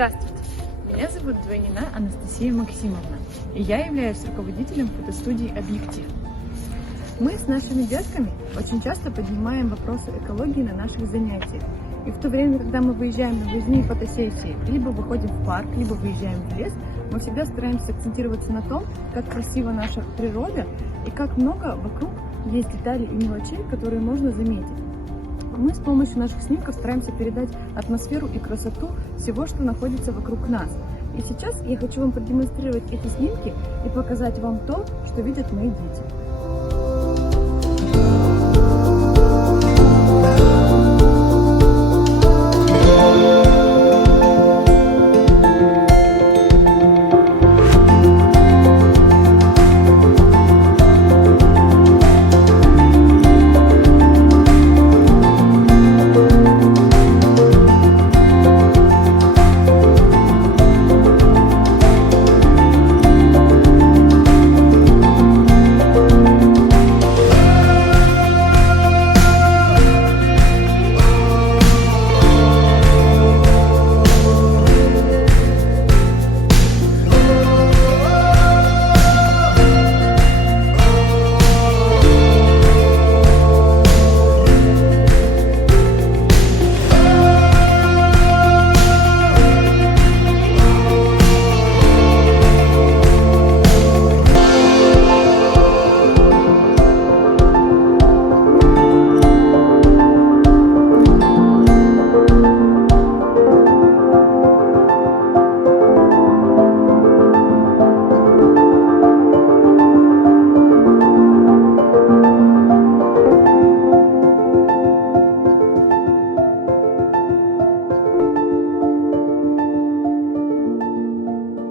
Здравствуйте! Меня зовут Двойнина Анастасия Максимовна, и я являюсь руководителем фотостудии «Объектив». Мы с нашими детками очень часто поднимаем вопросы экологии на наших занятиях. И в то время, когда мы выезжаем на выездные фотосессии, либо выходим в парк, либо выезжаем в лес, мы всегда стараемся акцентироваться на том, как красива наша природа и как много вокруг есть деталей и мелочей, которые можно заметить. Мы с помощью наших снимков стараемся передать атмосферу и красоту всего, что находится вокруг нас. И сейчас я хочу вам продемонстрировать эти снимки и показать вам то, что видят мои дети.